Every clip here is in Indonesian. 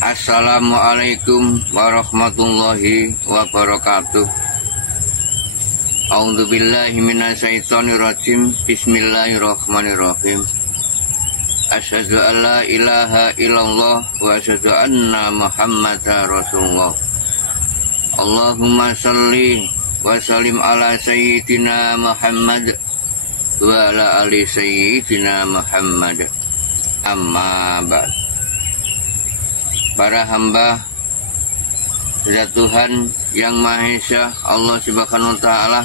Assalamualaikum warahmatullahi wabarakatuh. A'udzubillahi minasyaitonirrajim. Bismillahirrahmanirrahim. Asyhadu an la ilaha illallah wa asyhadu anna Muhammadar Rasulullah. Allahumma shalli wa sallim ala sayyidina Muhammad wa ala ali sayyidina Muhammad. Amma ba'd. Para hamba zat Tuhan yang Maha Esa, Allah Subhanahu wa Ta'ala,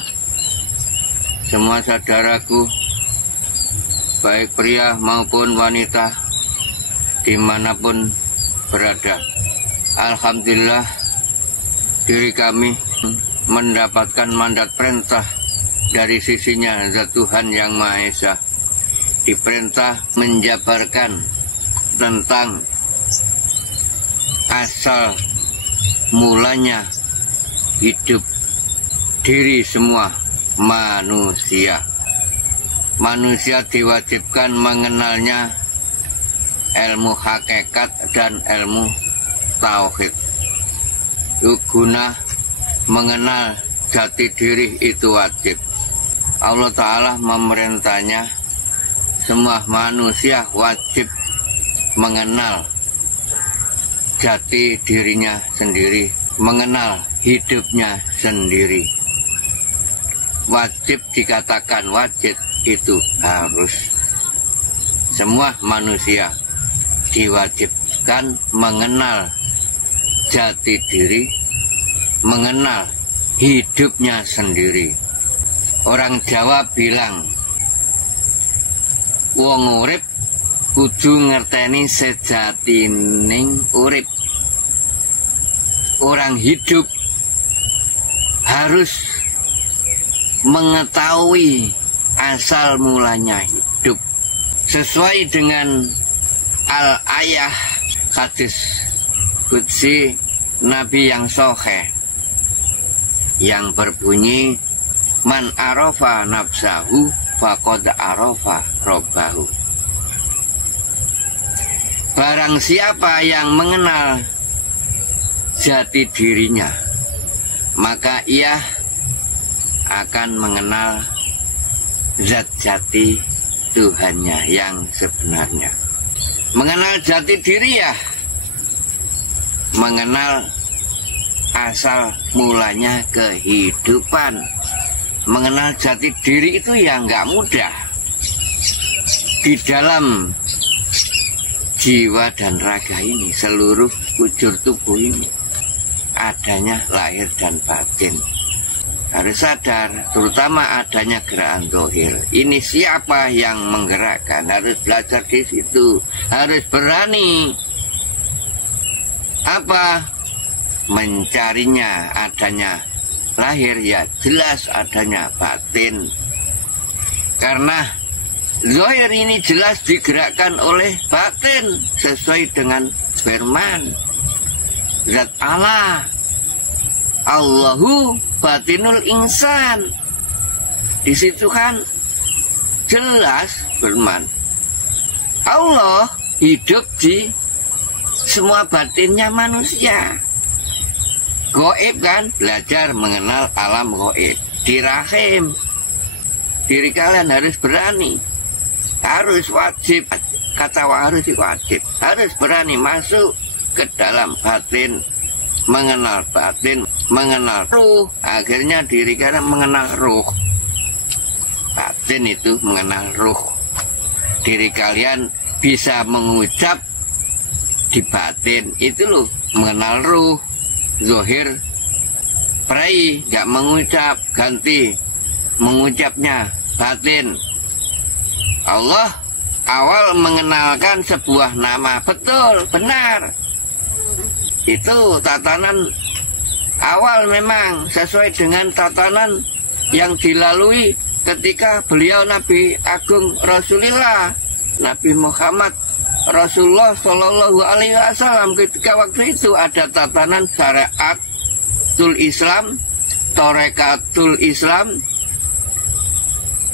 semua saudaraku baik pria maupun wanita dimanapun berada, alhamdulillah diri kami mendapatkan mandat perintah dari sisinya zat Tuhan yang Maha Esa, diperintah menjabarkan tentang asal mulanya hidup diri semua manusia. Manusia diwajibkan mengenalnya ilmu hakikat dan ilmu tauhid. Guna mengenal jati diri itu wajib. Allah Ta'ala memerintahnya semua manusia wajib mengenal jati dirinya sendiri, mengenal hidupnya sendiri. Wajib dikatakan wajib itu harus. Semua manusia diwajibkan mengenal jati diri, mengenal hidupnya sendiri. Orang Jawa bilang, wong urip kudu ngerteni sejatining urip. Orang hidup harus mengetahui asal mulanya hidup. Sesuai dengan al-ayah hadis qudsi Nabi yang sahih yang berbunyi, man arafa nafsahu faqad arafa rabbahu. Barang siapa yang mengenal jati dirinya, maka ia akan mengenal zat jati Tuhannya yang sebenarnya. Mengenal jati diri ya mengenal asal mulanya kehidupan. Mengenal jati diri itu ya nggak mudah. Di dalam jiwa dan raga ini, seluruh ujur tubuh ini, adanya lahir dan batin. Harus sadar, terutama adanya gerakan zahir. Ini siapa yang menggerakkan? Harus belajar di situ. Harus berani. Apa? Mencarinya. Adanya lahir, ya jelas adanya batin. Karena zahir ini jelas digerakkan oleh batin sesuai dengan firman zat Allah. Allahu batinul insan. Di situ kan jelas firman Allah hidup di semua batinnya manusia. Gaib kan, belajar mengenal alam gaib di rahim. Diri kalian harus berani, harus wajib, kata harus wajib, harus berani masuk ke dalam batin, mengenal batin, mengenal ruh. Akhirnya diri kalian mengenal ruh. Batin itu mengenal ruh. Diri kalian bisa mengucap di batin, itu loh mengenal ruh. Zahir prai gak mengucap, ganti mengucapnya batin. Allah awal mengenalkan sebuah nama, betul, benar. Itu tatanan awal memang sesuai dengan tatanan yang dilalui ketika beliau Nabi Agung Rasulullah, Nabi Muhammad Rasulullah Shallallahu Alaihi Wasallam. Ketika waktu itu ada tatanan syariatul Islam, torekatul Islam.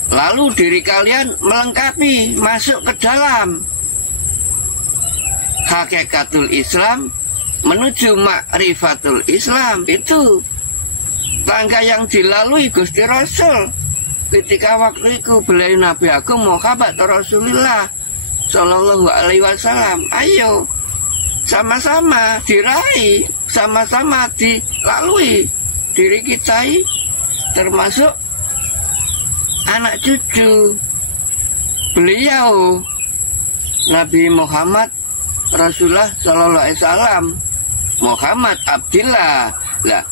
Lalu diri kalian melengkapi, masuk ke dalam hakikatul Islam, menuju ma'rifatul Islam. Itu tangga yang dilalui Gusti Rasul ketika waktu itu beliau Nabi Agung Muhammad Rasulullah Sallallahu Alaihi Wasallam. Ayo sama-sama diraih, sama-sama dilalui diri kita, termasuk anak cucu beliau Nabi Muhammad Rasulullah Sallallahu Alaihi Wasallam, Muhammad Abdillah. Lah,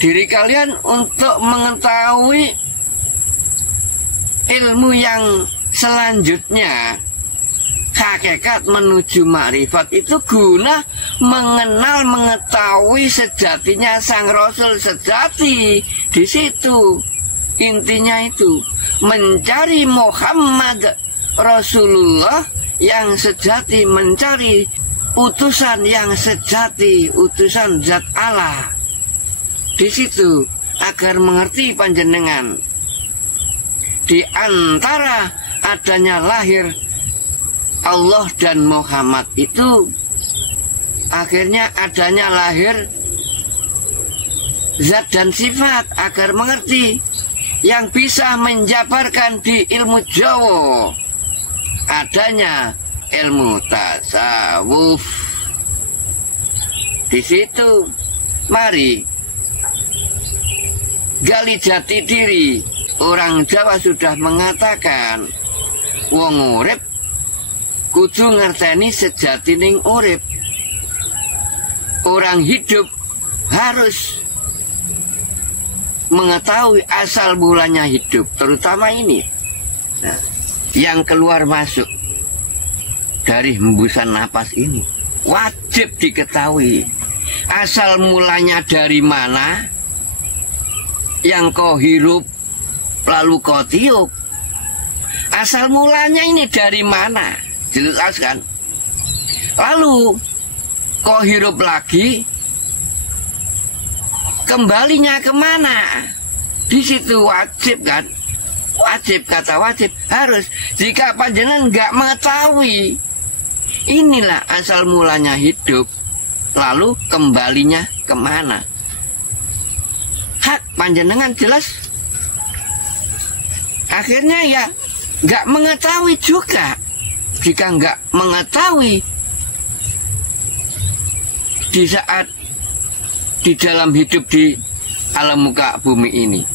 diri kalian untuk mengetahui ilmu yang selanjutnya, hakikat menuju makrifat, itu guna mengenal, mengetahui sejatinya sang Rasul sejati. Di situ intinya, itu mencari Muhammad Rasulullah yang sejati, mencari utusan yang sejati, utusan zat Allah. Di situ agar mengerti panjenengan, di antara adanya lahir Allah dan Muhammad itu, akhirnya adanya lahir zat dan sifat, agar mengerti yang bisa menjabarkan di ilmu Jawa adanya ilmu tasawuf. Di situ mari gali jati diri. Orang Jawa sudah mengatakan, wong urip kudu ngerteni sejatining urip. Orang hidup harus mengetahui asal mulanya hidup, terutama ini. Nah, yang keluar masuk dari hembusan napas ini wajib diketahui asal mulanya dari mana, yang kau hirup lalu kau tiup. Asal mulanya ini dari mana, jelaskan. Lalu kau hirup lagi, kembalinya kemana? Di situ wajib kan? Wajib, kata wajib, harus. Jika panjenengan nggak mengetahui, inilah asal mulanya hidup, lalu kembalinya kemana? Hak panjenengan jelas. Akhirnya ya nggak mengetahui juga. Jika nggak mengetahui di saat di dalam hidup di alam muka bumi ini,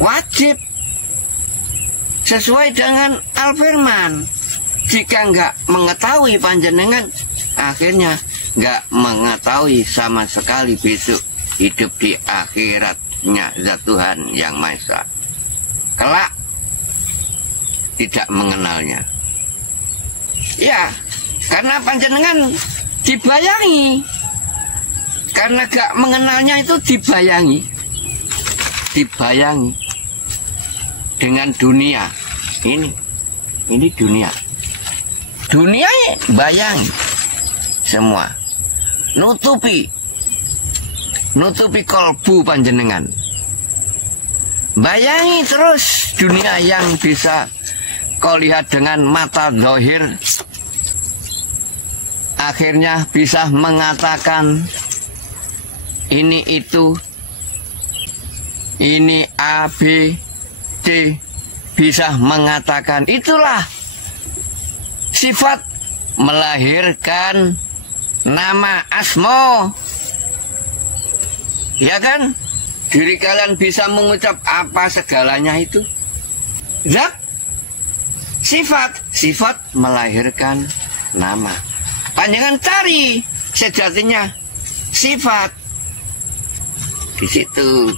wajib sesuai dengan Al-Firman. Jika nggak mengetahui panjenengan, akhirnya nggak mengetahui sama sekali besok hidup di akhiratnya zat Tuhan Yang Maha Esa. Kelak tidak mengenalnya. Ya, karena panjenengan dibayangi. Karena gak mengenalnya itu dibayangi. Dibayangi dengan dunia. Ini dunia. Dunia bayangi semua. Nutupi kolbu panjenengan. Bayangi terus dunia yang bisa kau lihat dengan mata zahir. Akhirnya bisa mengatakan ini itu, ini A, B, C. Bisa mengatakan, itulah sifat melahirkan nama asma. Ya kan? Diri kalian bisa mengucap apa segalanya itu. Zat, sifat melahirkan nama. Panjangan cari sejatinya sifat di situ.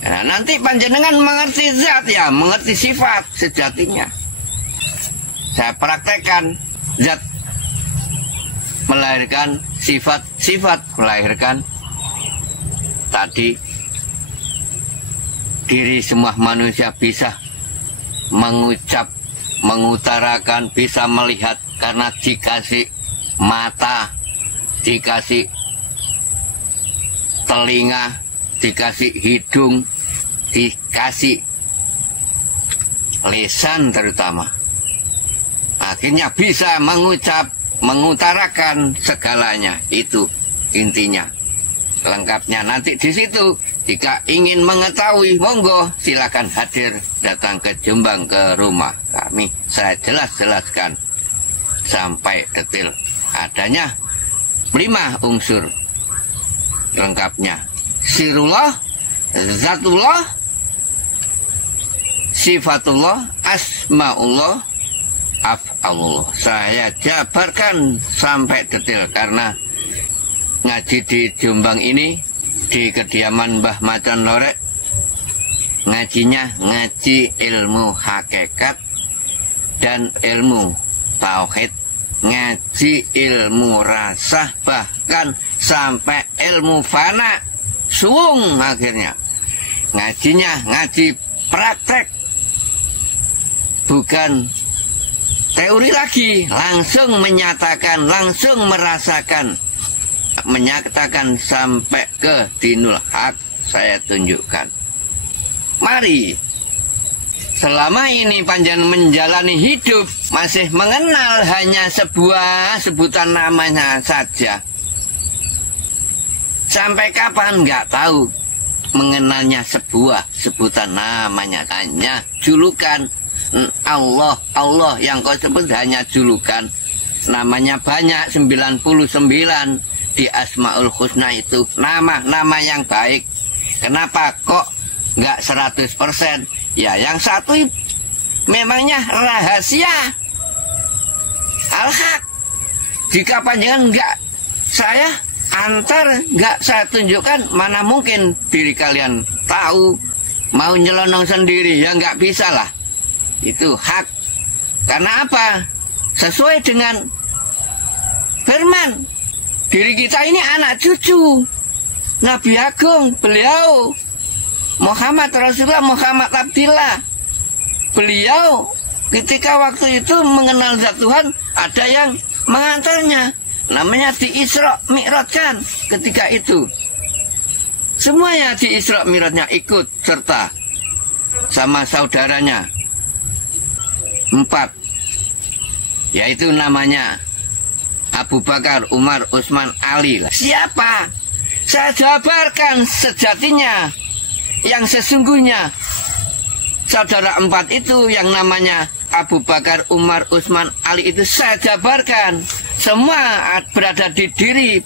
Nah, nanti panjenengan mengerti zat, ya mengerti sifat sejatinya. Saya praktekkan zat melahirkan sifat, sifat melahirkan tadi. Diri semua manusia bisa mengucap, mengutarakan, bisa melihat karena dikasih mata, dikasih telinga, dikasih hidung, dikasih lisan terutama. Akhirnya bisa mengucap, mengutarakan segalanya itu intinya. Lengkapnya nanti di situ. Jika ingin mengetahui, monggo silakan hadir datang ke Jombang ke rumah kami. Saya jelaskan sampai detail. Adanya 5 unsur lengkapnya. Sirullah, zatullah, sifatullah, asmaullah, af'alullah. Saya jabarkan sampai detail karena ngaji di Jombang ini, di kediaman Mbah Macan Lorek, ngajinya ngaji ilmu hakikat dan ilmu tauhid, ngaji ilmu rasah, bahkan sampai ilmu fana, suwung akhirnya. Ngajinya ngaji praktek, bukan teori lagi, langsung menyatakan, langsung merasakan, menyatakan sampai ke dinul hak. Saya tunjukkan. Mari, selama ini panjenengan menjalani hidup masih mengenal hanya sebuah sebutan namanya saja. Sampai kapan nggak tahu, mengenalnya sebuah sebutan namanya, hanya julukan. Allah, Allah yang kau sebut hanya julukan. Namanya banyak, 99 di Asmaul Husna itu. Nama-nama yang baik. Kenapa kok nggak 100%? Ya yang satu memangnya rahasia Al-Haq. Jika panjangan nggak saya antar, nggak saya tunjukkan, mana mungkin diri kalian tahu. Mau nyelonong sendiri, ya nggak bisa lah. Itu hak. Karena apa? Sesuai dengan firman. Diri kita ini anak cucu Nabi Agung, beliau Muhammad Rasulullah Muhammad Abdillah. Beliau ketika waktu itu mengenal zat Tuhan, ada yang mengantarnya, namanya di Isra Mi'rajkan. Ketika itu semuanya di Isra Mi'rajnya ikut serta sama saudaranya 4, yaitu namanya Abu Bakar, Umar, Utsman, Ali. Siapa? Saya jabarkan sejatinya, yang sesungguhnya. Saudara 4 itu yang namanya Abu Bakar, Umar, Utsman, Ali itu saya jabarkan. Semua berada di diri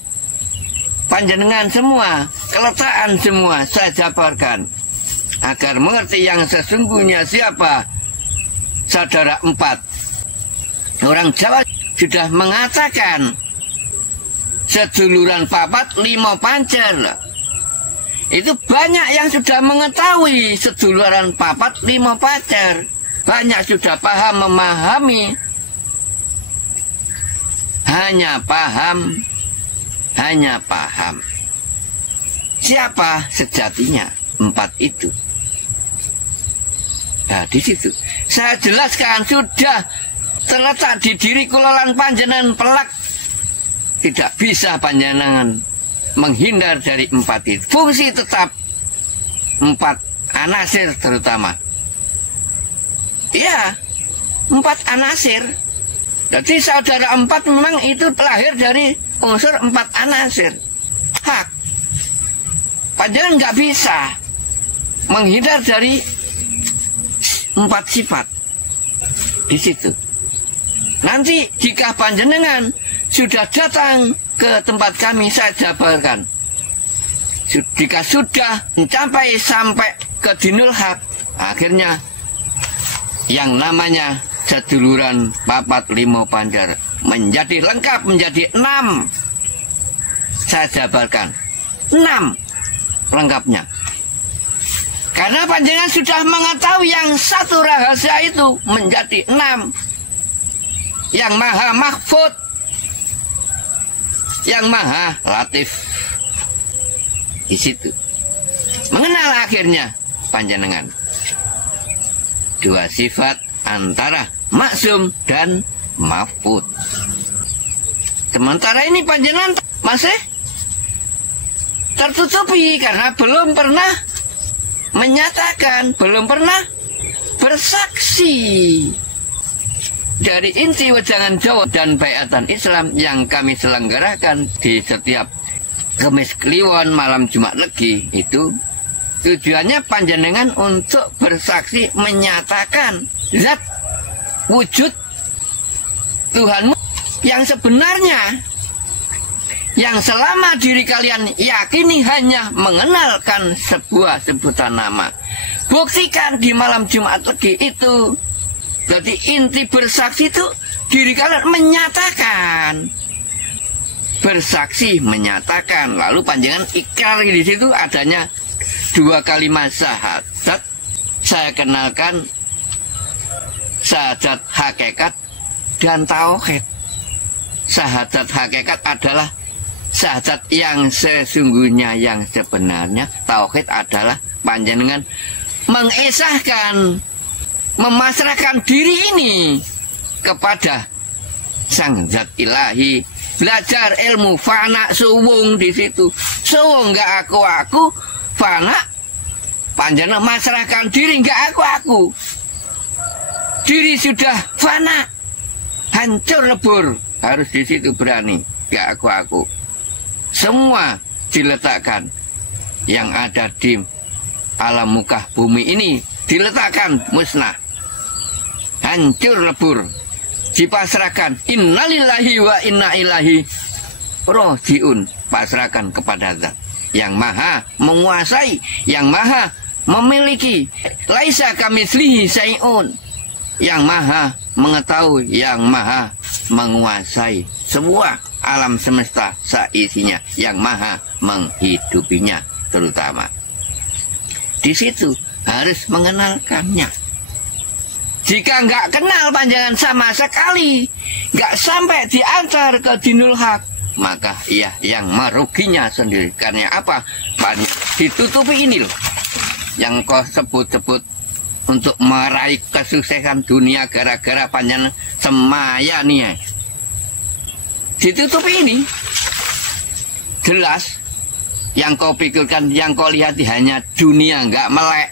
panjenengan semua, keletakan semua saya jabarkan. Agar mengerti yang sesungguhnya siapa saudara 4. Orang Jawa sudah mengatakan seduluran papat 5 pancer. Itu banyak yang sudah mengetahui seduluran papat 5 pancer. Banyak sudah paham, memahami. Hanya paham. Siapa sejatinya 4 itu? Nah, di situ saya jelaskan, sudah terletak di diri kulolan panjenengan pelak. Tidak bisa panjenengan menghindar dari 4 itu. Fungsi tetap 4 anasir terutama. Ya, 4 anasir. Jadi saudara 4 memang itu lahir dari unsur 4 anasir. Hak. Panjenengan nggak bisa menghindar dari 4 sifat. Di situ. Nanti jika panjenengan sudah datang ke tempat kami, saya jabarkan. Jika sudah mencapai sampai ke dinul haq, akhirnya yang namanya seduluran papat 5 panjar menjadi lengkap, menjadi 6. Saya jabarkan 6 lengkapnya. Karena panjenengan sudah mengetahui yang satu rahasia itu menjadi 6. Yang maha mahfud, yang maha latif. Di situ mengenal akhirnya panjenengan 2 sifat antara maksum dan mahfud. Sementara ini panjenengan masih tertutupi karena belum pernah menyatakan, belum pernah bersaksi. Dari inti wejangan Jawa dan baiatan Islam yang kami selenggarakan di setiap Kemis Kliwon malam Jumat Legi itu tujuannya panjenengan untuk bersaksi menyatakan zat wujud Tuhanmu yang sebenarnya, yang selama diri kalian yakini hanya mengenalkan sebuah sebutan nama. Buktikan di malam Jumat Legi itu. Jadi inti bersaksi itu diri kalian menyatakan. Bersaksi menyatakan. Lalu panjangan ikrar di situ adanya 2 kalimat syahadat. Saya kenalkan syahadat hakikat dan tauhid. Syahadat hakikat adalah syahadat yang sesungguhnya, yang sebenarnya. Tauhid adalah panjenengan mengesahkan, memasrahkan diri ini kepada Sang Zat Ilahi. Belajar ilmu fana suwung di situ. Suwung nggak aku, fana panjenengan masrahkan diri nggak aku. Diri sudah fana, hancur lebur. Harus di situ berani, nggak aku. Semua diletakkan yang ada di alam muka bumi ini, diletakkan musnah, hancur lebur, dipasrahkan. Innalillahi wa inna ilaihi rojiun. Pasrahkan kepada Zat yang maha menguasai, yang maha memiliki. Laisa kamitslihi syai'un, yang maha mengetahui, yang maha menguasai semua alam semesta seisinya, yang maha menghidupinya terutama. Di situ harus mengenalkannya. Jika nggak kenal panjangan sama sekali, nggak sampai diantar ke dinul haq, maka ia yang meruginya sendiri. Karena apa? Ditutupi ini loh, yang kau sebut-sebut untuk meraih kesuksesan dunia gara-gara panjangan semaya nih. Ditutupi ini, jelas. Yang kau pikirkan, yang kau lihat hanya dunia, nggak melek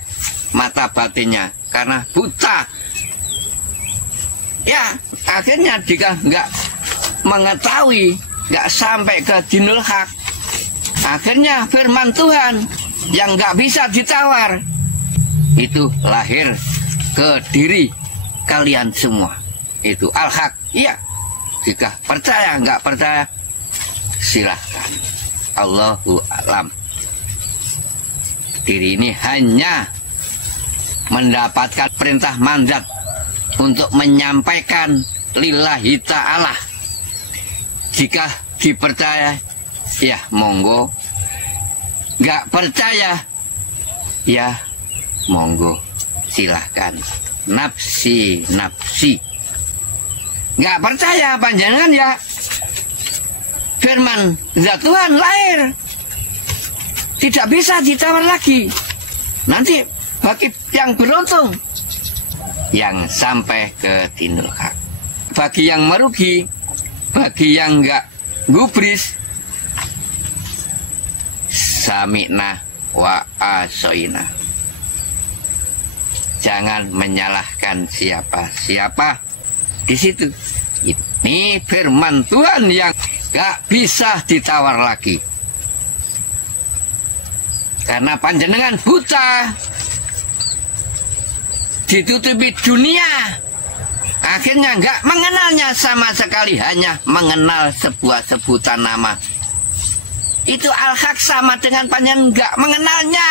mata batinnya karena buta. Ya, akhirnya jika nggak mengetahui, nggak sampai ke dinul haq, akhirnya firman Tuhan yang nggak bisa ditawar itu lahir ke diri kalian semua. Itu al-haq. Iya, jika percaya, nggak percaya silahkan. Allahu alam. Diri ini hanya mendapatkan perintah mandat untuk menyampaikan lillahi ta'ala. Jika dipercaya, ya monggo. Gak percaya, ya monggo. Silahkan. Nafsi, nafsi. Gak percaya panjenengan ya. Firman Zat Tuhan lahir, tidak bisa ditawar lagi. Nanti bagi yang beruntung, yang sampai ke dinul haq. Bagi yang merugi, bagi yang enggak gubris, sami'na wa asoina. Jangan menyalahkan siapa-siapa di situ. Ini firman Tuhan yang gak bisa ditawar lagi. Karena panjenengan buta, ditutupi dunia, akhirnya gak mengenalnya sama sekali, hanya mengenal sebuah sebutan nama. Itu al-haq sama dengan panjenengan gak mengenalnya.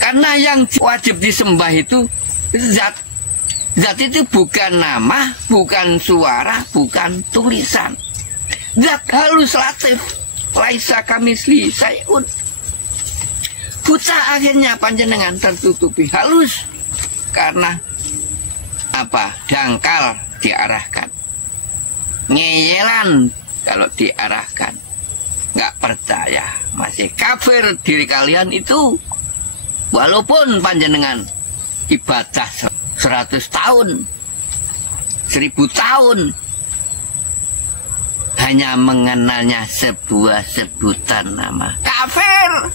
Karena yang wajib disembah itu zat. Zat itu bukan nama, bukan suara, bukan tulisan. Zat halus latif, laisa kamitslihi syai'un. Buta akhirnya panjenengan tertutupi halus karena apa? Dangkal diarahkan, ngeyelan kalau diarahkan, nggak percaya, masih kafir diri kalian itu. Walaupun panjenengan ibadah 100 tahun, 1000 tahun, hanya mengenalnya sebuah sebutan nama. Kafir.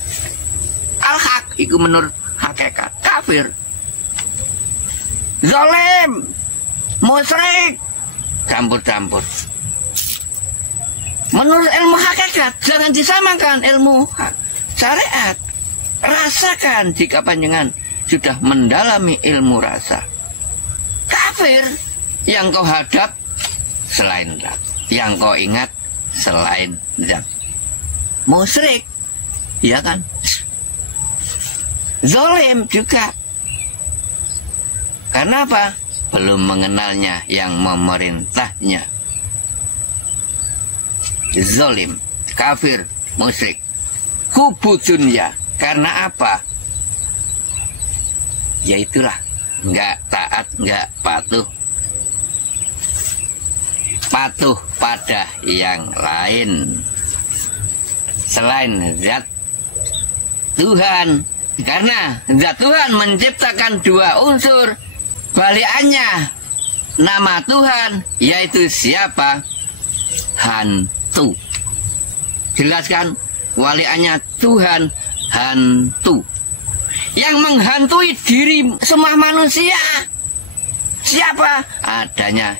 Al-haq itu menurut hakikat kafir. Zalim, musyrik, campur-campur. Menurut ilmu hakikat, jangan disamakan ilmu syariat. Rasakan jika panjenengan sudah mendalami ilmu rasa. Kafir yang kau hadap selain zat, yang kau ingat selain zat. Musyrik, ya kan? Zalim juga. Karena apa? Belum mengenalnya yang memerintahnya. Zalim, kafir, musyrik. Hubbu dunya. Karena apa? Ya itulah, nggak taat, nggak patuh. Patuh pada yang lain selain zat Tuhan. Karena zat Tuhan menciptakan dua unsur. Balikannya nama Tuhan, yaitu siapa? Hantu. Jelaskan, waliannya Tuhan hantu. Yang menghantui diri semua manusia. Siapa? Adanya,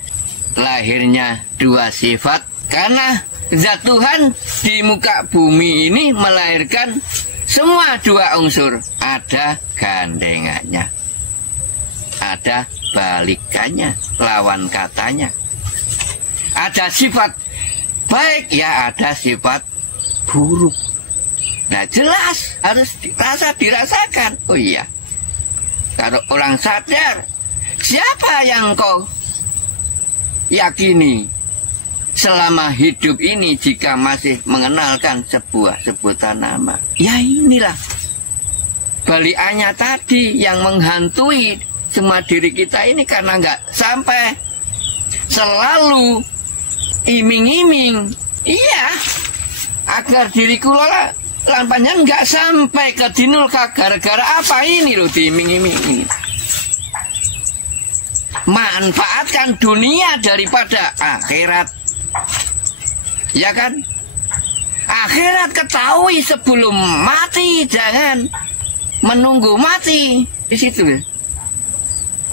lahirnya dua sifat. Karena zat Tuhan di muka bumi ini melahirkan semua dua unsur. Ada gandengannya, ada balikannya, lawan katanya. Ada sifat baik, ya ada sifat buruk. Nah jelas harus dirasakan. Oh iya, kalau orang sadar, siapa yang kau yakini selama hidup ini jika masih mengenalkan sebuah sebutan nama? Ya inilah balikannya tadi yang menghantui semua diri kita ini, karena nggak sampai selalu iming-iming. Iya, agar diriku lola lampanya nggak sampai ke dinul gara-gara apa ini loh, diiming-iming ini. Manfaatkan dunia daripada akhirat, ya kan? Akhirat ketahui sebelum mati, jangan menunggu mati di situ.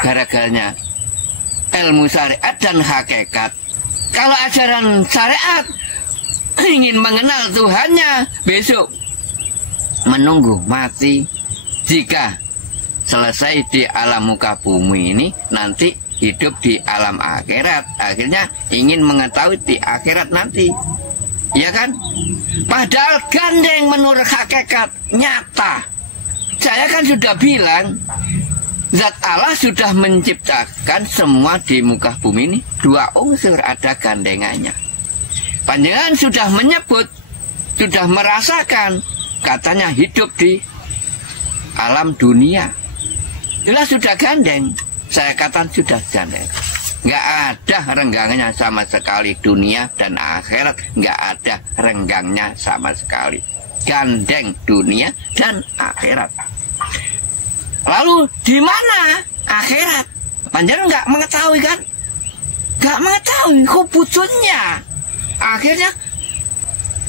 Gara-garanya ilmu syariat dan hakikat. Kalau ajaran syariat ingin mengenal Tuhannya, besok menunggu mati. Jika selesai di alam muka bumi ini, nanti hidup di alam akhirat. Akhirnya ingin mengetahui di akhirat nanti, ya kan? Padahal gandeng menurut hakikat nyata. Saya kan sudah bilang, zat Allah sudah menciptakan semua di muka bumi ini dua unsur, ada gandengannya. Panjenengan sudah menyebut, sudah merasakan, katanya hidup di alam dunia. Jelas sudah gandeng. Saya katakan sudah gandeng. Nggak ada renggangnya sama sekali, dunia dan akhirat. Nggak ada renggangnya sama sekali. Gandeng dunia dan akhirat. Lalu di mana akhirat? Panjenengan nggak mengetahui kan? Nggak mengetahui hubungannya. Akhirnya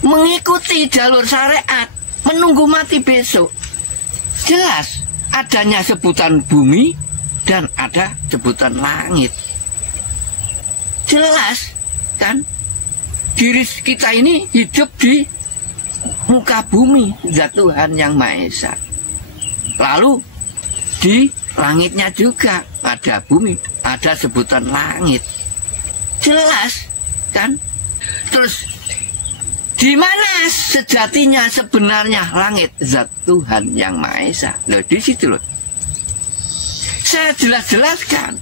mengikuti jalur syariat, menunggu mati besok. Jelas adanya sebutan bumi dan ada sebutan langit. Jelas kan? Diri kita ini hidup di muka bumi, zat Tuhan yang Maha Esa. Lalu di langitnya juga ada bumi, ada sebutan langit. Jelas kan? Terus di mana sejatinya sebenarnya langit, zat Tuhan yang Maha Esa? Loh, di situ loh. Saya jelas-jelaskan.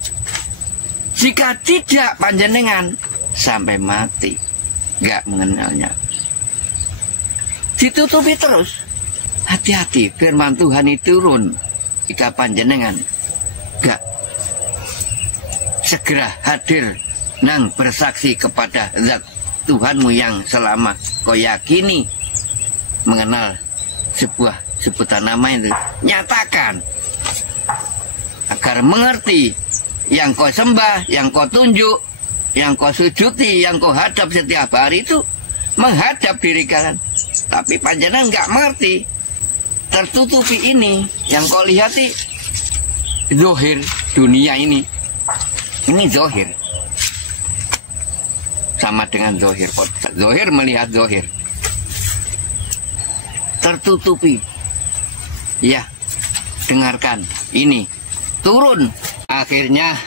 Jika tidak panjenengan sampai mati nggak mengenalnya, ditutupi terus. Hati-hati, firman Tuhan itu turun. Jika panjenengan nggak segera hadir nang bersaksi kepada zat Tuhanmu yang selama kau yakini mengenal sebuah sebutan nama itu, nyatakan agar mengerti yang kau sembah, yang kau tunjuk, yang kau sujudi, yang kau hadap setiap hari itu menghadap diri kalian. Tapi panjenengan nggak mengerti, tertutupi ini yang kau lihati zohir dunia ini zohir. sama dengan zohir. Zohir melihat zohir. Tertutupi. Ya, dengarkan. Ini turun. Akhirnya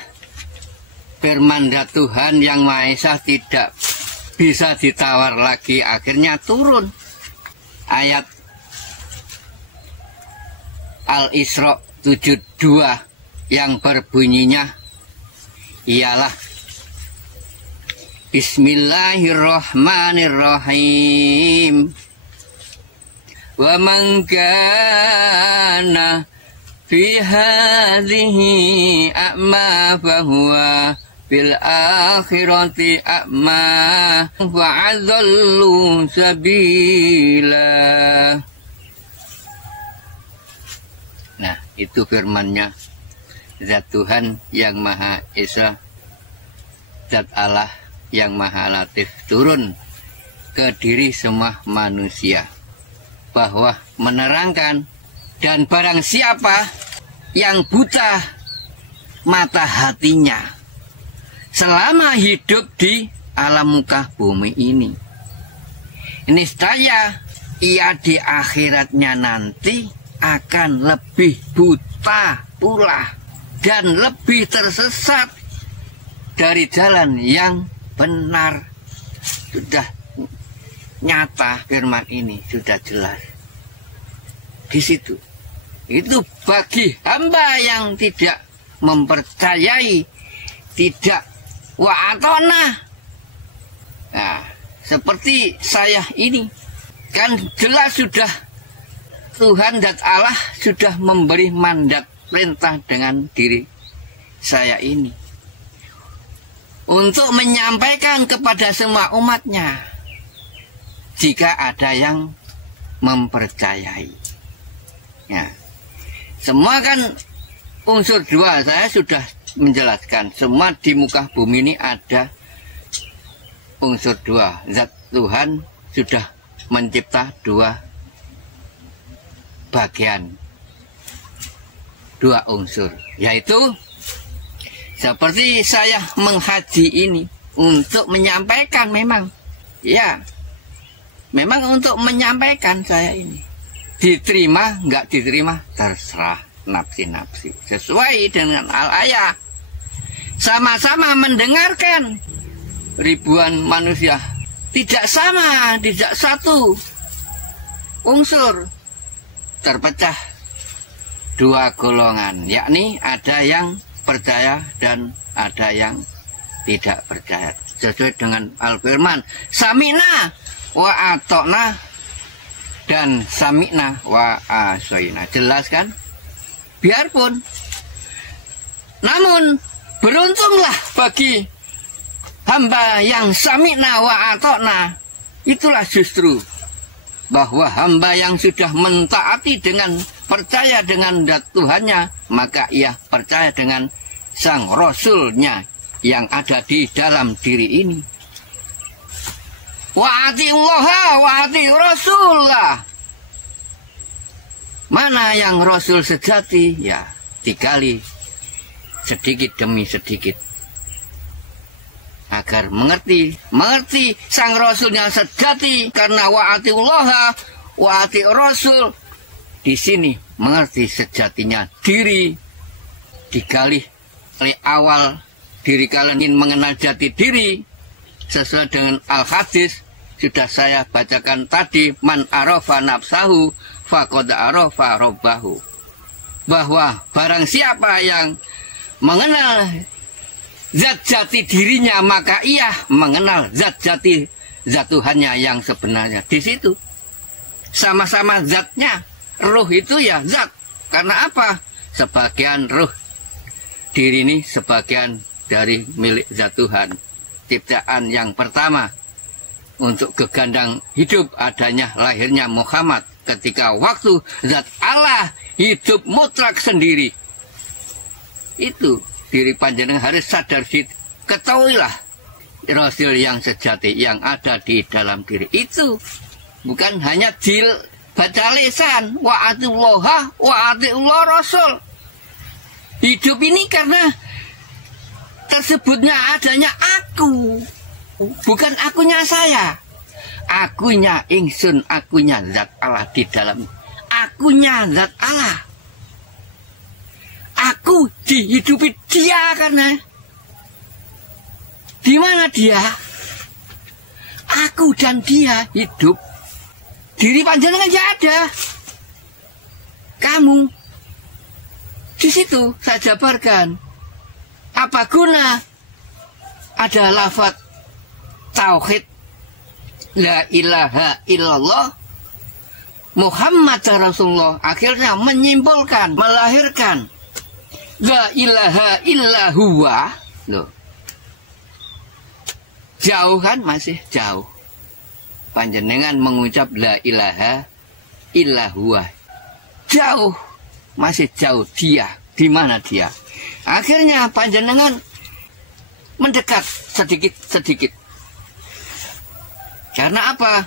firman Tuhan yang Maha Esa tidak bisa ditawar lagi. Akhirnya turun. Ayat Al-Isra 72 yang berbunyinya ialah Bismillahirrahmanirrahim. Wa man kana fi hadhihi a'ma fahuwa fil akhirati a'ma wa adallu sabila. Nah, itu firman-Nya Zat Tuhan yang Maha Esa, Zat Allah yang Maha Latif turun ke diri semua manusia, bahwa menerangkan, dan barang siapa yang buta mata hatinya selama hidup di alam muka bumi ini, niscaya ia di akhiratnya nanti akan lebih buta pula dan lebih tersesat dari jalan yang benar. Sudah nyata firman ini, sudah jelas di situ. Itu bagi hamba yang tidak mempercayai, tidak wa'atona. Nah, seperti saya ini, kan jelas sudah Tuhan dan Allah sudah memberi mandat perintah dengan diri saya ini untuk menyampaikan kepada semua umatnya jika ada yang mempercayai. Ya, semua kan unsur dua, saya sudah menjelaskan. Semua di muka bumi ini ada unsur dua. Zat Tuhan sudah mencipta dua bagian, dua unsur, yaitu seperti saya menghaji ini untuk menyampaikan, memang ya, memang untuk menyampaikan saya ini. Diterima nggak diterima terserah nafsi-nafsi, sesuai dengan al-ayah. Sama-sama mendengarkan ribuan manusia, tidak sama, tidak satu unsur, terpecah dua golongan, yakni ada yang percaya dan ada yang tidak percaya. Sesuai dengan Al-Firman, Sami'na wa atokna dan Sami'na wa asoina. Jelas kan? Biarpun, namun beruntunglah bagi hamba yang Sami'na wa atokna. Itulah justru bahwa hamba yang sudah mentaati dengan percaya dengan zat Tuhannya, maka ia percaya dengan sang Rasulnya yang ada di dalam diri ini. Wa'ati'ullaha wa'ati Rasulullah. Mana yang Rasul sejati? Ya, digali sedikit demi sedikit agar mengerti sang Rasulnya sejati. Karena wa'ati'ullaha wa'ati Rasul, di sini mengerti sejatinya diri, digali oleh awal diri kalian ingin mengenal jati diri sesuai dengan al-hadis sudah saya bacakan tadi, man arafa nafsahu faqad arafa rabbahu, bahwa barang siapa yang mengenal zat jati dirinya maka ia mengenal zat jati zat Tuhannya yang sebenarnya. Di situ sama-sama zatnya. Ruh itu ya zat. Karena apa? Sebagian ruh diri ini sebagian dari milik zat Tuhan. Ciptaan yang pertama untuk gegandang hidup adanya lahirnya Muhammad ketika waktu zat Allah hidup mutlak sendiri. Itu diri panjenengan harus sadar, ketahuilah Rasul yang sejati yang ada di dalam diri itu bukan hanya baca lisan, wa'atillaha wa'atiullah Rasul. Hidup ini karena tersebutnya adanya aku, aku, bukan akunya saya. Akunya ingsun, akunya zat Allah di dalam. Akunya zat Allah. Aku dihidupi dia karena di mana dia? Aku dan dia hidup. Diri panjenengan tidak ada. Kamu di situ saya jabarkan. Apa guna ada lafaz tauhid la ilaha illallah Muhammad Rasulullah, akhirnya menyimpulkan, melahirkan la ilaha illa huwa. Loh, jauh kan, masih jauh. Panjenengan mengucap la ilaha illa huwa, jauh, masih jauh dia. Di mana dia? Akhirnya panjenengan mendekat sedikit-sedikit. Karena apa?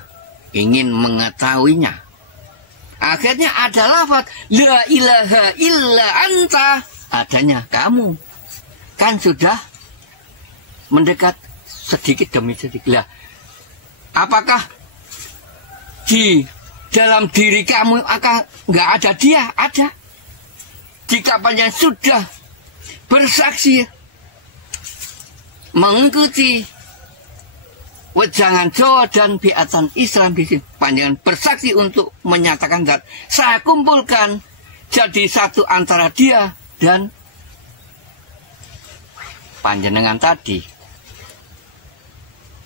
Ingin mengetahuinya. Akhirnya ada lafaz la ilaha illa anta, adanya kamu. Kan sudah mendekat sedikit demi sedikit. Lah, apakah di dalam diri kamu akan nggak ada dia? Ada. Jika panjenengan sudah bersaksi mengikuti wejangan Jawa dan biatan Islam di sini, panjenengan bersaksi untuk menyatakan zat. Saya kumpulkan jadi satu antara dia dan panjenengan tadi.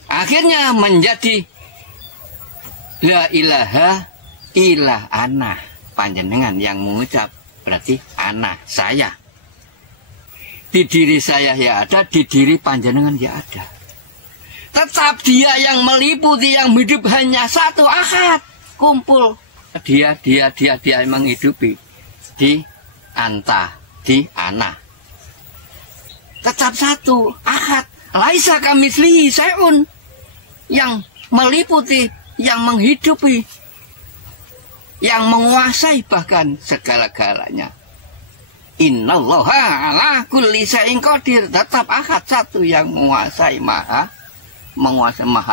Akhirnya menjadi la ilaha illa ana. Panjenengan yang mengucap berarti ana, saya. Di diri saya ya ada, di diri panjenengan ya ada. Tetap dia yang meliputi, yang hidup hanya satu ahad. Kumpul. Dia yang menghidupi. Di anta, di ana. Tetap satu ahad. Laisa kamislihi syai'un. Yang meliputi, yang menghidupi, yang menguasai bahkan segala-galanya. Innallaha ala kulli syai'in qadir. Tetap ahad, satu yang menguasai, maha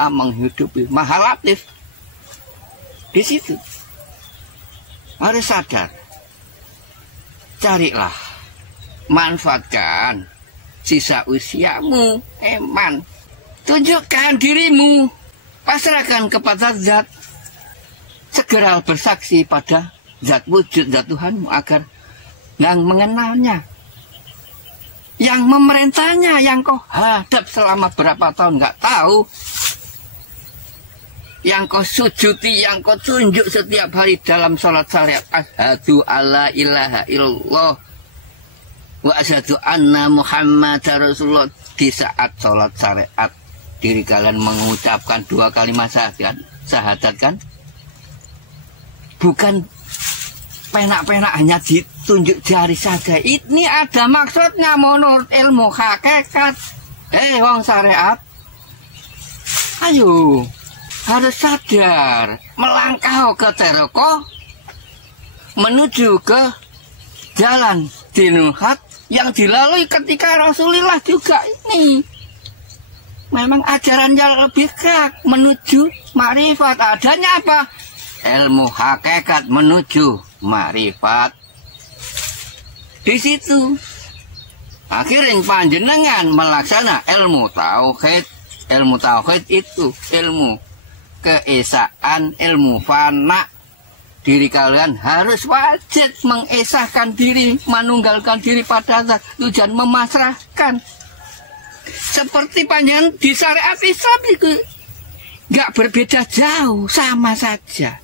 menghidupi, maha latif. Di situ harus sadar. Carilah, manfaatkan sisa usiamu, eman. Tunjukkan dirimu, pasrahkan kepada zat. Segera bersaksi pada zat wujud, zat Tuhanmu, agar yang mengenalnya, yang memerintahnya, yang kau hadap selama berapa tahun nggak tahu, yang kau sujudi, yang kau tunjuk setiap hari dalam sholat syariat. Asyhadu alla ilaha illallah wa asyhadu anna Muhammadar Rasulullah. Di saat sholat syariat, diri kalian mengucapkan 2 kalimat syahadat kan? Bukan penak-penak hanya ditunjuk jari saja. Ini ada maksudnya menurut ilmu hakikat. Wong syariat, ayo, harus sadar. Melangkah ke teroko, menuju ke jalan dinul haq yang dilalui ketika Rasulullah juga ini. Memang ajarannya lebih hak, menuju makrifat. Adanya apa? Ilmu hakikat menuju makrifat. Di situ akhirnya panjenengan melaksana ilmu tauhid. Ilmu tauhid itu ilmu keesaan, ilmu fana. Diri kalian harus wajib mengesahkan diri, menunggalkan diri pada zat, tujuan memasrahkan. Seperti panjenengan di syariat Islam itu nggak berbeda jauh, sama saja.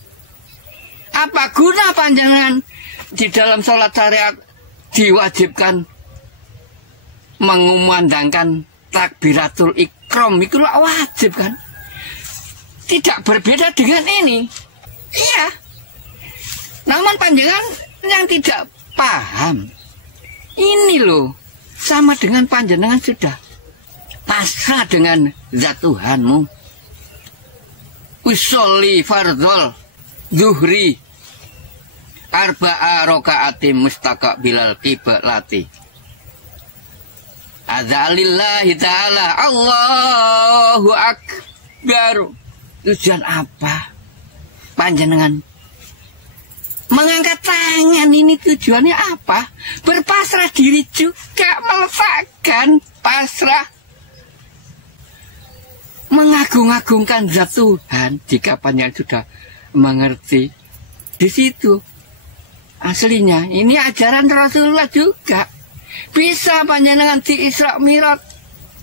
Apa guna panjenengan di dalam sholat syariat diwajibkan mengumandangkan takbiratul ikram, itu wajib kan? Tidak berbeda dengan ini. Iya. Namun panjenengan yang tidak paham, ini loh, sama dengan panjenengan sudah pasrah dengan zat Tuhanmu. Usolli fardhol zuhri arba'a roka'ati mustaqbilal qiblati. Adzalillahi ta'ala Allahu Akbar. Tujuan apa panjenengan mengangkat tangan ini? Tujuannya apa? Berpasrah diri juga, meletakkan pasrah, mengagung-agungkan zat Tuhan. Jika panjenengan sudah mengerti di situ aslinya, ini ajaran Rasulullah juga. Bisa panjenengan di Isra Mi'raj.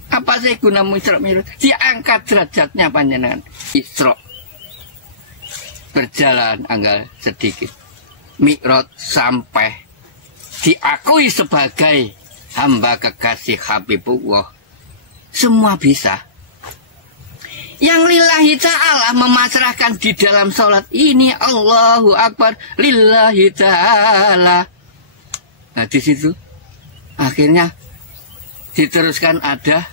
Apa sih guna Isra Mi'raj? Diangkat derajatnya panjenengan. Isra berjalan anggal sedikit, Mi'raj sampai diakui sebagai hamba kekasih Habibullah. Semua bisa. Yang lillahi ta'ala memasrahkan di dalam sholat ini, Allahu Akbar lillahi ta'ala. Nah di situ akhirnya diteruskan ada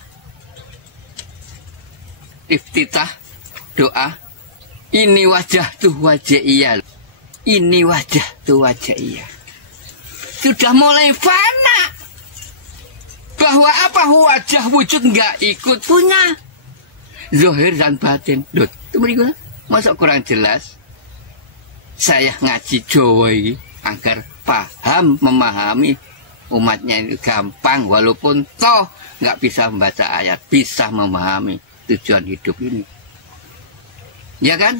iftitah doa. Ini wajah tuh wajah iya. Ini wajah tuh wajah iya. Sudah mulai fana. Bahwa apa wajah wujud nggak ikut punya. Zahir dan batin. Loh, itu berikutnya. Masa kurang jelas? Saya ngaji Jawa ini agar paham, memahami. Umatnya itu gampang, walaupun toh nggak bisa membaca ayat, bisa memahami tujuan hidup ini. Ya kan?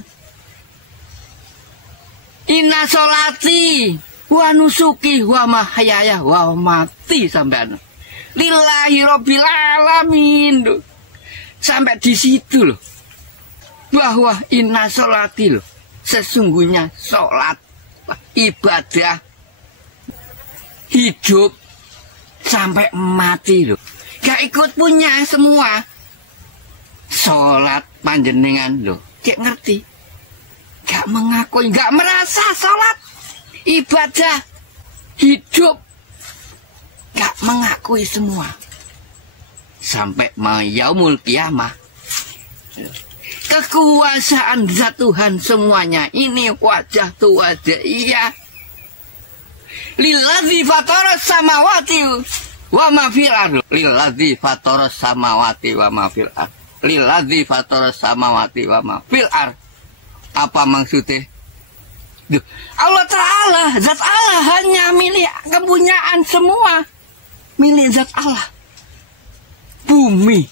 Inna sholati wa nusuki wa mahyaya wa mati sampean lillahi rabbil alamin. Sampai di situ loh. Bahwa inna sholati loh, sesungguhnya sholat ibadah hidup sampai mati loh, gak ikut punya semua. Sholat panjenengan loh, gak ngerti, gak mengakui, gak merasa sholat ibadah hidup, gak mengakui semua sampai yaumul kiamah. Kekuasaan zat Tuhan semuanya ini wajah tu wajah iya. Lillazi fataras samawati wa ma fil ardh. Lillazi fataras samawati wa ma fil ardh. Lillazi fataras samawati wa ma fil ardh. Apa maksudnya? Duh, Allah Ta'ala, zat Allah hanya milik kepunyaan semua. Milik zat Allah. Bumi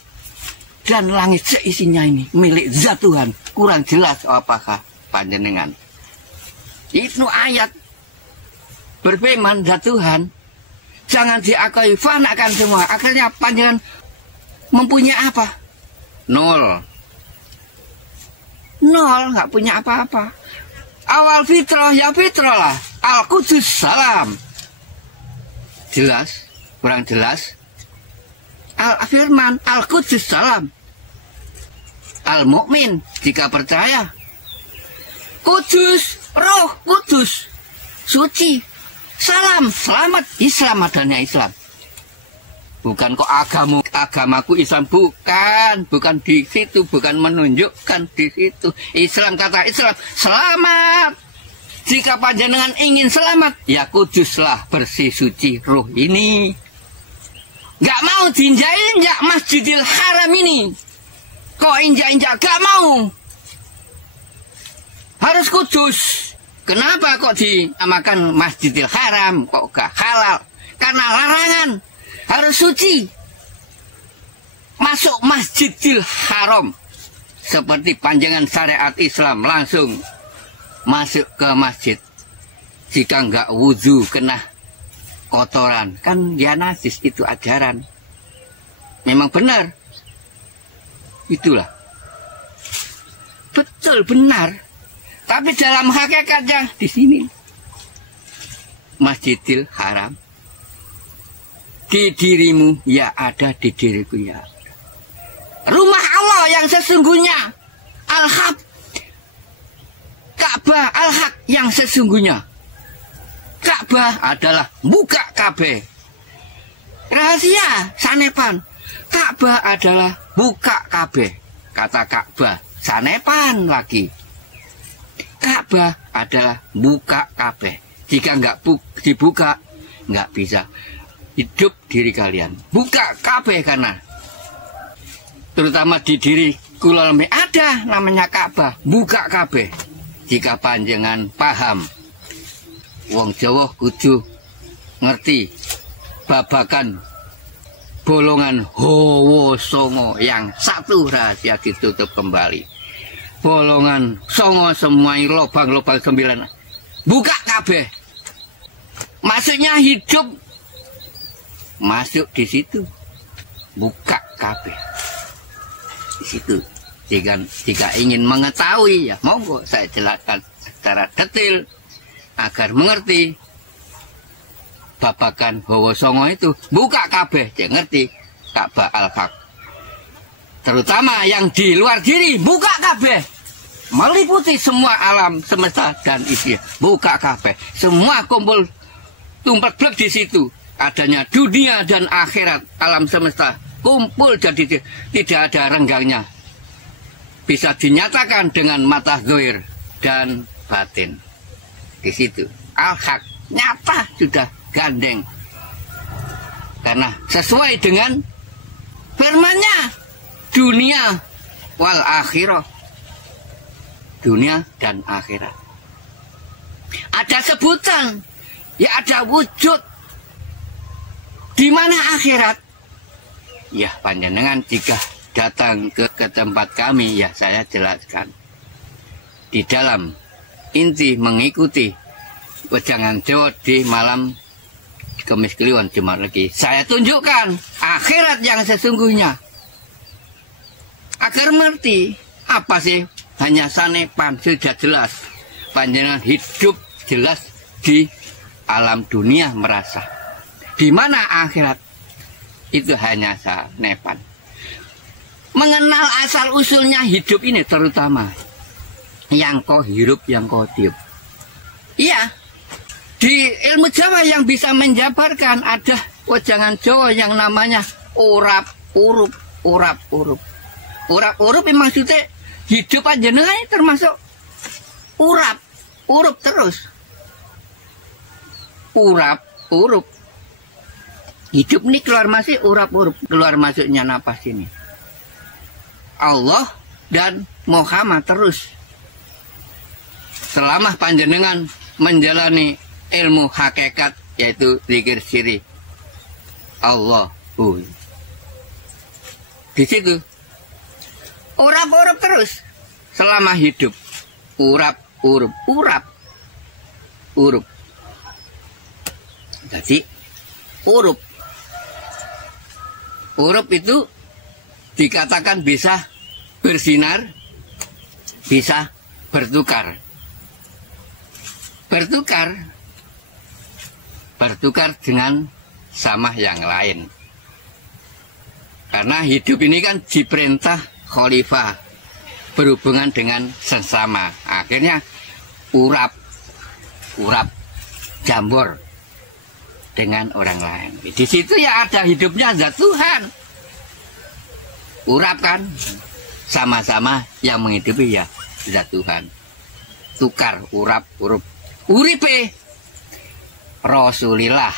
dan langit seisinya ini milik zat Tuhan. Kurang jelas apakah panjenengan? Itu ayat berfirman zat Tuhan jangan diakui, fanakan semua. Akhirnya panjenengan mempunyai apa? Nol, nggak punya apa-apa. Awal fitrah ya fitrah lah. Al-Qudus salam. Jelas? Kurang jelas? Al-Firman Al-Qudus salam. Al-Mu'min jika percaya. Kudus, roh kudus, suci. Salam, selamat, Islam adanya Islam. Bukan kok agamaku Islam, bukan di situ, bukan menunjukkan di situ. Islam kata Islam, selamat. Jika panjenengan ingin selamat, ya kuduslah, bersih suci ruh ini. Gak mau diinjak-injak Masjidil Haram ini. Kok injak-injak, gak mau. Harus kudus. Kenapa kok dinamakan Masjidil Haram? Kok gak halal? Karena larangan. Harus suci. Masuk Masjidil Haram. Seperti panjangan syariat Islam. Langsung masuk ke masjid. Jika nggak wudhu kena kotoran. Kan ya najis, itu ajaran. Memang benar. Itulah. Betul, benar. Tapi dalam hakikatnya di sini Masjidil Haram di dirimu ya ada, di diriku ya ada. Rumah Allah yang sesungguhnya Al-Haq, Ka'bah Al-Haq yang sesungguhnya. Ka'bah adalah buka kabeh. Rahasia sanepan. Ka'bah adalah buka kabeh. Kata Ka'bah sanepan lagi. Ka'bah adalah buka kabeh. Jika nggak dibuka, nggak bisa. hidup diri kalian. Buka kabeh kana. Terutama di diri kula ada namanya Ka'bah. Buka kabeh. Jika panjenengan paham. Wong Jawa kudu ngerti babakan bolongan Hawa Songo yang satu rahasia ditutup kembali. Bolongan Songo semua lubang-lubang 9. Buka kabeh. Maksudnya hidup masuk di situ. Buka kabeh. Di situ. Jika ingin mengetahui ya monggo saya jelaskan secara detail agar mengerti babakan Hawa Songo itu. Buka kabeh, dia ngerti Ka'bah Al-Haq. Terutama yang di luar diri, buka kabeh. Meliputi semua alam semesta dan isi. Buka kabeh. Semua kumpul tumplek di situ. Adanya dunia dan akhirat, alam semesta kumpul jadi tidak ada renggangnya. Bisa dinyatakan dengan mata zahir dan batin. Di situ Al-Haq nyata sudah gandeng. Karena sesuai dengan firman-Nya, dunia wal akhirah. Dunia dan akhirat. Ada sebutan, ya ada wujud. Di mana akhirat? Ya panjenengan jika datang ke tempat kami, ya saya jelaskan. Di dalam inti mengikuti wejangan Jawa di malam Kamis Kliwon Jumat Legi, saya tunjukkan akhirat yang sesungguhnya. Agar mengerti apa sih hanya sanepan sudah jelas. Panjenengan hidup jelas di alam dunia merasa. Di mana akhirat? Itu hanya sanepan. Mengenal asal usulnya hidup ini terutama yang kau hirup, yang kau tiup. Iya, di ilmu Jawa yang bisa menjabarkan ada wejangan Jawa yang namanya urap urup, urap urup. Urap urup maksudnya hidup panjenengan termasuk urap urup terus. Urap urup. Hidup ini keluar masuk urap urup, keluar masuknya napas ini. Allah dan Muhammad terus. Selama panjenengan menjalani ilmu hakikat yaitu zikir siri Allah. Di situ urap-urup terus selama hidup. Urap-urup, urap-urup. Jadi urup. Urup itu dikatakan bisa bersinar, bisa bertukar. Bertukar dengan sama yang lain. Karena hidup ini kan diperintah khalifah berhubungan dengan sesama. Akhirnya urap jambor dengan orang lain. Di situ ya ada hidupnya zat Tuhan. Urap kan sama-sama yang menghidupi ya zat Tuhan. Tukar urap urup. Uripe Rasulillah.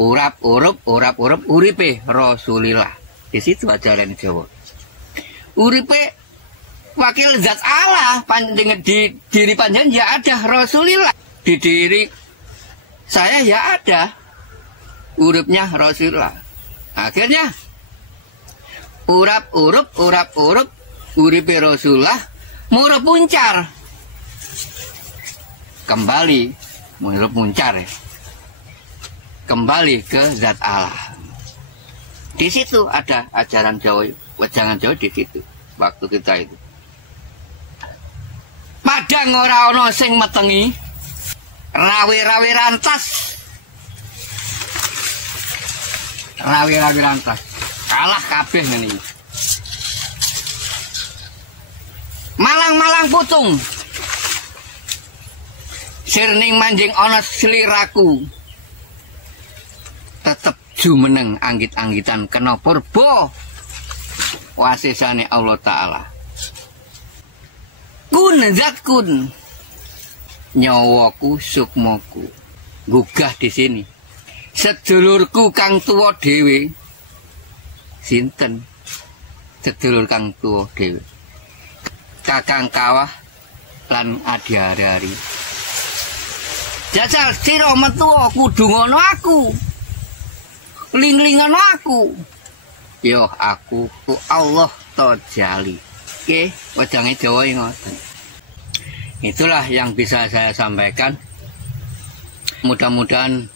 Urap urup uripe Rasulillah. Di situ ajaran Jawa. Uripe wakil zat Allah di diri panjenengan ya ada Rasulillah. Di diri saya ya ada uripnya Rasulullah. Akhirnya urap urup uripe Rasulullah murup muncar. Kembali murup muncar ya. Kembali ke zat Allah. Di situ ada ajaran Jawa, wejangan Jawa di situ waktu kita itu. Padang ora ana sing metengi, rawe-rawe rantas. Rawe-rawe rantas. Kalah kabeh ngene iki. Malang-malang putung. Sirning manjing ana sliraku. Tetep jumeneng anggit-anggitan kena purba. Wasisane Allah Ta'ala. Kun zat kun. Nyawaku sukmaku. Gugah di sini. sedulurku kang tuwa dhewe. Sinten? Sedulur kang tuwa dhewe. Kakang Kawah lan Adi Hari-hari. Jajal sira metu kudu ngono aku. Ling-lingan aku. Yo aku ku Allah Tajali. Oke, wajange Jawa ngoten. Itulah yang bisa saya sampaikan. Mudah-mudahan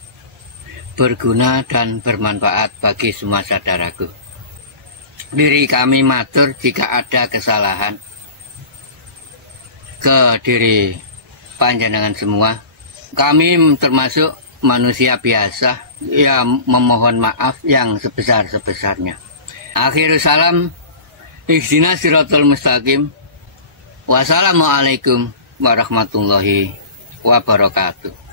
berguna dan bermanfaat bagi semua saudaraku. Diri kami matur jika ada kesalahan ke diri panjenengan semua. Kami termasuk manusia biasa yang memohon maaf yang sebesar-sebesarnya. Akhirul salam, ihdinas siratal mustaqim. Wassalamualaikum warahmatullahi wabarakatuh.